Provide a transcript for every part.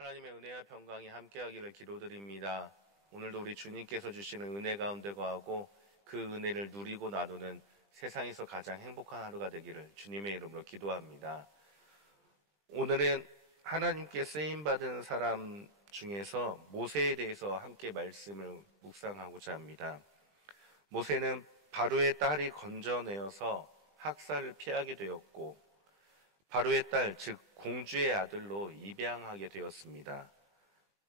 하나님의 은혜와 평강이 함께하기를 기도드립니다. 오늘도 우리 주님께서 주시는 은혜 가운데 거하고 그 은혜를 누리고 나누는 세상에서 가장 행복한 하루가 되기를 주님의 이름으로 기도합니다. 오늘은 하나님께 쓰임받은 사람 중에서 모세에 대해서 함께 말씀을 묵상하고자 합니다. 모세는 바로의 딸이 건져내어서 학살을 피하게 되었고 바로의 딸, 즉 공주의 아들로 입양하게 되었습니다.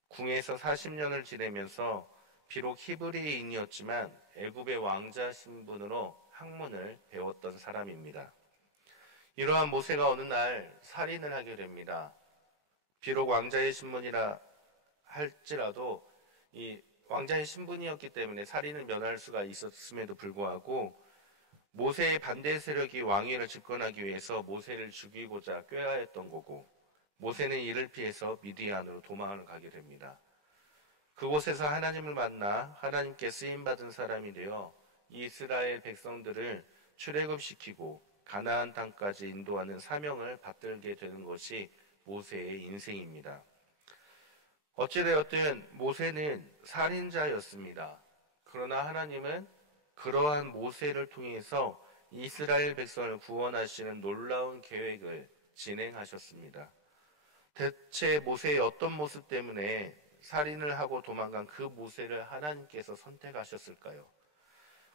궁에서 40년을 지내면서 비록 히브리인이었지만 애굽의 왕자 신분으로 학문을 배웠던 사람입니다. 이러한 모세가 어느 날 살인을 하게 됩니다. 비록 왕자의 신분이라 할지라도 이 왕자의 신분이었기 때문에 살인을 면할 수가 있었음에도 불구하고 모세의 반대 세력이 왕위를 집권하기 위해서 모세를 죽이고자 꾀하였던 거고, 모세는 이를 피해서 미디안으로 도망을 가게 됩니다. 그곳에서 하나님을 만나 하나님께 쓰임받은 사람이 되어 이스라엘 백성들을 출애굽시키고 가나안 땅까지 인도하는 사명을 받들게 되는 것이 모세의 인생입니다. 어찌되었든 모세는 살인자였습니다. 그러나 하나님은 그러한 모세를 통해서 이스라엘 백성을 구원하시는 놀라운 계획을 진행하셨습니다. 대체 모세의 어떤 모습 때문에 살인을 하고 도망간 그 모세를 하나님께서 선택하셨을까요?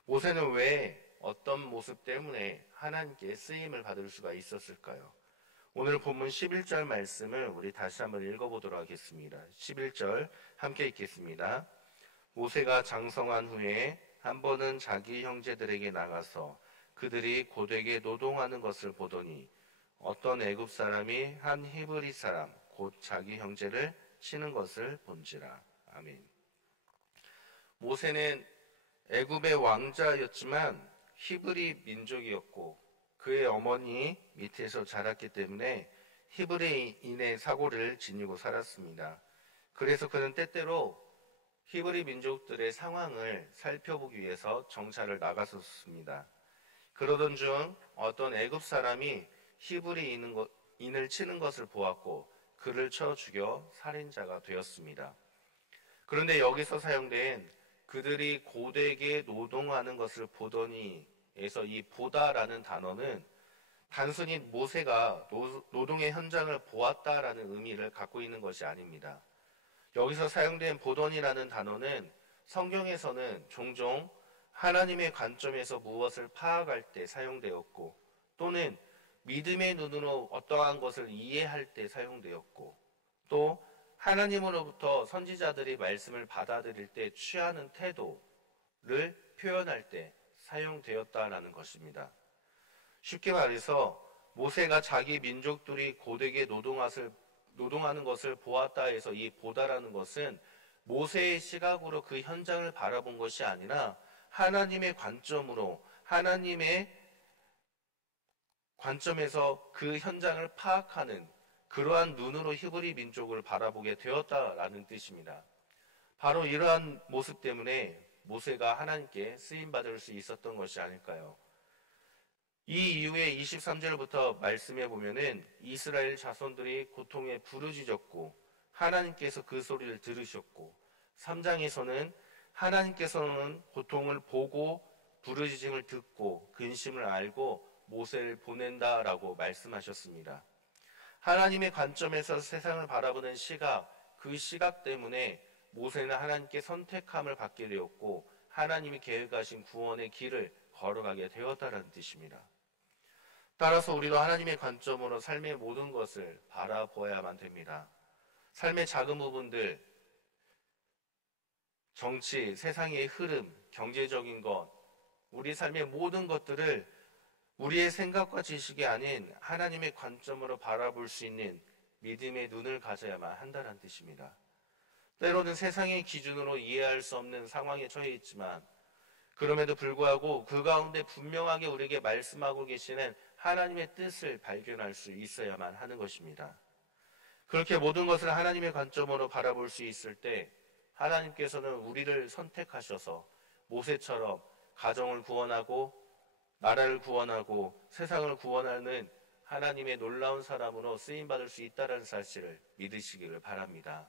모세는 왜 어떤 모습 때문에 하나님께 쓰임을 받을 수가 있었을까요? 오늘 본문 11절 말씀을 우리 다시 한번 읽어보도록 하겠습니다. 11절 함께 읽겠습니다. 모세가 장성한 후에 한 번은 자기 형제들에게 나가서 그들이 고되게 노동하는 것을 보더니 어떤 애굽 사람이 한 히브리 사람 곧 자기 형제를 치는 것을 본지라. 아멘. 모세는 애굽의 왕자였지만 히브리 민족이었고 그의 어머니 밑에서 자랐기 때문에 히브리인의 사고를 지니고 살았습니다. 그래서 그는 때때로 히브리 민족들의 상황을 살펴보기 위해서 정찰을 나갔었습니다. 그러던 중 어떤 애굽 사람이 히브리인을 치는 것을 보았고 그를 쳐 죽여 살인자가 되었습니다. 그런데 여기서 사용된 그들이 고되게 노동하는 것을 보더니에서 이 보다라는 단어는 단순히 모세가 노동의 현장을 보았다라는 의미를 갖고 있는 것이 아닙니다. 여기서 사용된 보더니라는 단어는 성경에서는 종종 하나님의 관점에서 무엇을 파악할 때 사용되었고 또는 믿음의 눈으로 어떠한 것을 이해할 때 사용되었고 또 하나님으로부터 선지자들이 말씀을 받아들일 때 취하는 태도를 표현할 때 사용되었다라는 것입니다. 쉽게 말해서 모세가 자기 민족들이 고되게 노동하는 것을 보았다 해서 이 보다라는 것은 모세의 시각으로 그 현장을 바라본 것이 아니라 하나님의 관점으로 하나님의 관점에서 그 현장을 파악하는 그러한 눈으로 히브리 민족을 바라보게 되었다라는 뜻입니다. 바로 이러한 모습 때문에 모세가 하나님께 쓰임받을 수 있었던 것이 아닐까요? 이 이후에 23절부터 말씀해 보면은 이스라엘 자손들이 고통에 부르짖었고 하나님께서 그 소리를 들으셨고 3장에서는 하나님께서는 고통을 보고 부르짖음을 듣고 근심을 알고 모세를 보낸다라고 말씀하셨습니다. 하나님의 관점에서 세상을 바라보는 시각, 그 시각 때문에 모세는 하나님께 선택함을 받게 되었고 하나님이 계획하신 구원의 길을 걸어가게 되었다는 뜻입니다. 따라서 우리도 하나님의 관점으로 삶의 모든 것을 바라보아야만 됩니다. 삶의 작은 부분들, 정치, 세상의 흐름, 경제적인 것, 우리 삶의 모든 것들을 우리의 생각과 지식이 아닌 하나님의 관점으로 바라볼 수 있는 믿음의 눈을 가져야만 한다는 뜻입니다. 때로는 세상의 기준으로 이해할 수 없는 상황에 처해 있지만 그럼에도 불구하고 그 가운데 분명하게 우리에게 말씀하고 계시는 하나님의 뜻을 발견할 수 있어야만 하는 것입니다. 그렇게 모든 것을 하나님의 관점으로 바라볼 수 있을 때 하나님께서는 우리를 선택하셔서 모세처럼 가정을 구원하고 나라를 구원하고 세상을 구원하는 하나님의 놀라운 사람으로 쓰임받을 수 있다는 사실을 믿으시기를 바랍니다.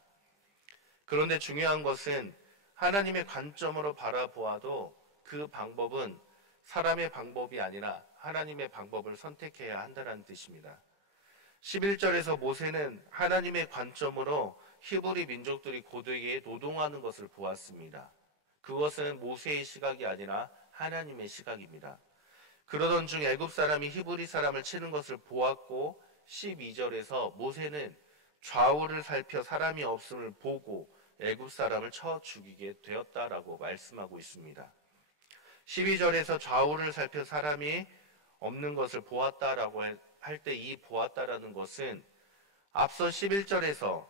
그런데 중요한 것은 하나님의 관점으로 바라보아도 그 방법은 사람의 방법이 아니라 하나님의 방법을 선택해야 한다는 뜻입니다. 11절에서 모세는 하나님의 관점으로 히브리 민족들이 고되게 노동하는 것을 보았습니다. 그것은 모세의 시각이 아니라 하나님의 시각입니다. 그러던 중 애굽 사람이 히브리 사람을 치는 것을 보았고 12절에서 모세는 좌우를 살펴 사람이 없음을 보고 애굽 사람을 쳐 죽이게 되었다라고 말씀하고 있습니다. 12절에서 좌우를 살펴 사람이 없는 것을 보았다라고 할 때 이 보았다라는 것은 앞서 11절에서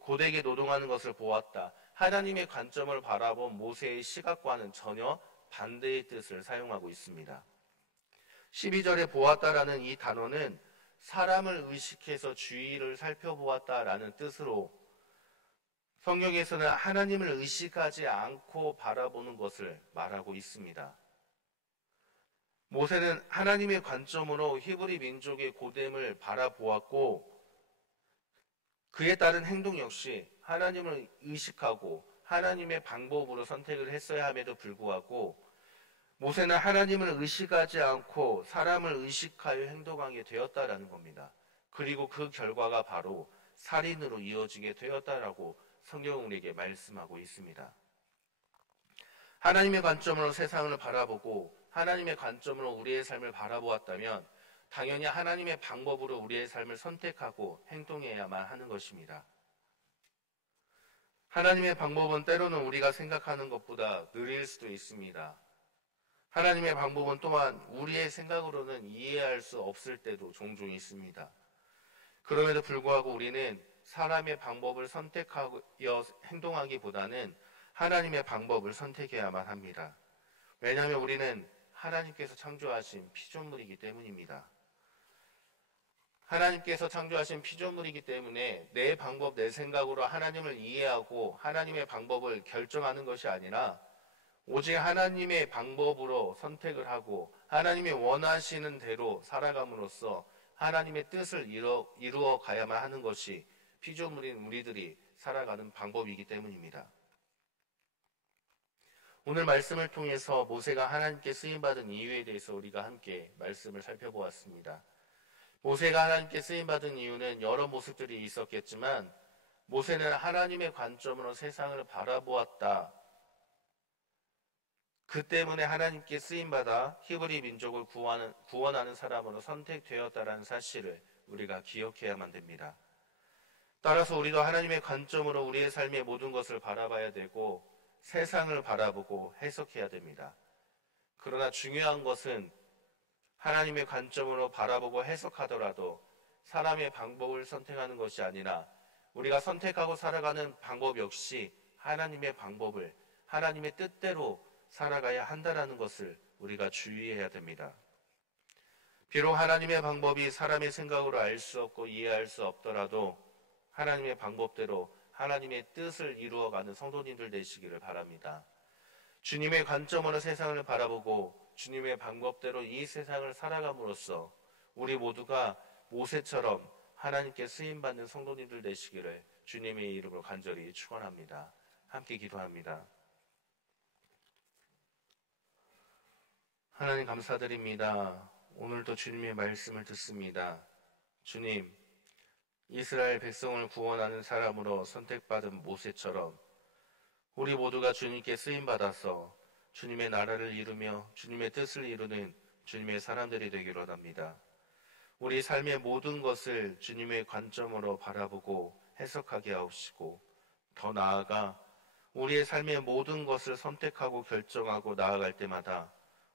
고되게 노동하는 것을 보았다. 하나님의 관점을 바라본 모세의 시각과는 전혀 반대의 뜻을 사용하고 있습니다. 12절에 보았다라는 이 단어는 사람을 의식해서 주위를 살펴보았다라는 뜻으로 성경에서는 하나님을 의식하지 않고 바라보는 것을 말하고 있습니다. 모세는 하나님의 관점으로 히브리 민족의 고됨을 바라보았고 그에 따른 행동 역시 하나님을 의식하고 하나님의 방법으로 선택을 했어야 함에도 불구하고 모세는 하나님을 의식하지 않고 사람을 의식하여 행동하게 되었다라는 겁니다. 그리고 그 결과가 바로 살인으로 이어지게 되었다라고 성경은 우리에게 말씀하고 있습니다. 하나님의 관점으로 세상을 바라보고 하나님의 관점으로 우리의 삶을 바라보았다면 당연히 하나님의 방법으로 우리의 삶을 선택하고 행동해야만 하는 것입니다. 하나님의 방법은 때로는 우리가 생각하는 것보다 느릴 수도 있습니다. 하나님의 방법은 또한 우리의 생각으로는 이해할 수 없을 때도 종종 있습니다. 그럼에도 불구하고 우리는 사람의 방법을 선택하여 행동하기보다는 하나님의 방법을 선택해야만 합니다. 왜냐하면 우리는 하나님께서 창조하신 피조물이기 때문입니다. 하나님께서 창조하신 피조물이기 때문에 내 방법, 내 생각으로 하나님을 이해하고 하나님의 방법을 결정하는 것이 아니라 오직 하나님의 방법으로 선택을 하고 하나님의 원하시는 대로 살아감으로써 하나님의 뜻을 이루어 가야만 하는 것이 피조물인 우리들이 살아가는 방법이기 때문입니다. 오늘 말씀을 통해서 모세가 하나님께 쓰임받은 이유에 대해서 우리가 함께 말씀을 살펴보았습니다. 모세가 하나님께 쓰임받은 이유는 여러 모습들이 있었겠지만 모세는 하나님의 관점으로 세상을 바라보았다. 그 때문에 하나님께 쓰임받아 히브리 민족을 구원하는 사람으로 선택되었다는 사실을 우리가 기억해야만 됩니다. 따라서 우리도 하나님의 관점으로 우리의 삶의 모든 것을 바라봐야 되고 세상을 바라보고 해석해야 됩니다. 그러나 중요한 것은 하나님의 관점으로 바라보고 해석하더라도 사람의 방법을 선택하는 것이 아니라 우리가 선택하고 살아가는 방법 역시 하나님의 방법을 하나님의 뜻대로 살아가야 한다는 것을 우리가 주의해야 됩니다. 비록 하나님의 방법이 사람의 생각으로 알 수 없고 이해할 수 없더라도 하나님의 방법대로 하나님의 뜻을 이루어가는 성도님들 되시기를 바랍니다. 주님의 관점으로 세상을 바라보고 주님의 방법대로 이 세상을 살아감으로써 우리 모두가 모세처럼 하나님께 쓰임받는 성도님들 되시기를 주님의 이름으로 간절히 축원합니다. 함께 기도합니다. 하나님 감사드립니다. 오늘도 주님의 말씀을 듣습니다. 주님, 이스라엘 백성을 구원하는 사람으로 선택받은 모세처럼 우리 모두가 주님께 쓰임받아서 주님의 나라를 이루며 주님의 뜻을 이루는 주님의 사람들이 되기를 원합니다. 우리 삶의 모든 것을 주님의 관점으로 바라보고 해석하게 하옵시고 더 나아가 우리의 삶의 모든 것을 선택하고 결정하고 나아갈 때마다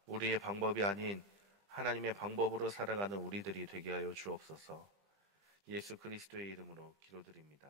우리의 방법이 아닌 하나님의 방법으로 살아가는 우리들이 되게 하여 주옵소서. 예수 그리스도의 이름으로 기도드립니다.